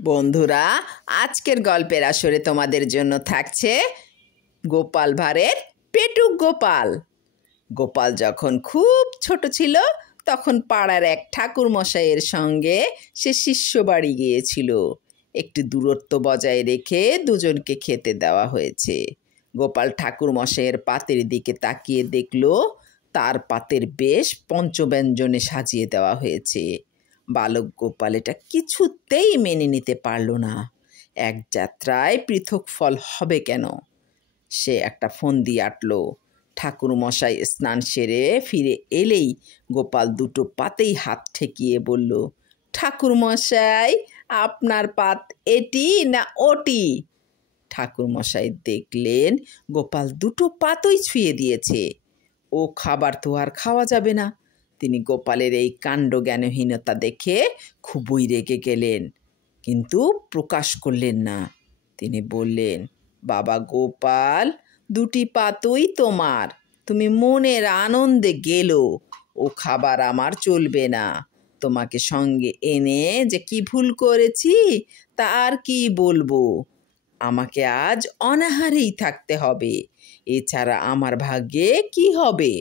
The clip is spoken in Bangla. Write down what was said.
বন্ধুরা, আজকের গল্পের আসরে তোমাদের জন্য থাকছে গোপাল ভাঁড়ের পেটুক গোপাল। গোপাল যখন খুব ছোট ছিল তখন পাড়ার এক ঠাকুর মশাইয়ের সঙ্গে সে শিষ্য বাড়ি গিয়েছিল। একটু দূরত্ব বজায় রেখে দুজনকে খেতে দেওয়া হয়েছে। গোপাল ঠাকুর মশাইয়ের পাতের দিকে তাকিয়ে দেখল তার পাতের বেশ পঞ্চব্যঞ্জনে সাজিয়ে দেওয়া হয়েছে। বালক গোপাল এটা কিছুতেই মেনে নিতে পারল না। এক যাত্রায় পৃথক ফল হবে কেন? সে একটা ফন্দি আঁটল। ঠাকুর মশাই স্নান সেরে ফিরে এলেই গোপাল দুটো পাতেই হাত ঠেকিয়ে বলল, ঠাকুর মশাই, আপনার পাত এটি না ওটি? ঠাকুর মশাই দেখলেন গোপাল দুটো পাতই ছুঁয়ে দিয়েছে। ও খাবার তো আর খাওয়া যাবে না। তিনি গোপালের এই কাণ্ড জ্ঞানহীনতা দেখে খুবই রেগে গেলেন, কিন্তু প্রকাশ করলেন না। তিনি বললেন, বাবা গোপাল, দুটি পাতই তোমার, তুমি মনের আনন্দে গেলো, ও খাবার আমার চলবে না। তোমাকে সঙ্গে এনে যে কি ভুল করেছি তা আর কি বলবো। আমাকে আজ অনাহারেই থাকতে হবে, এছাড়া আমার ভাগ্যে কি হবে?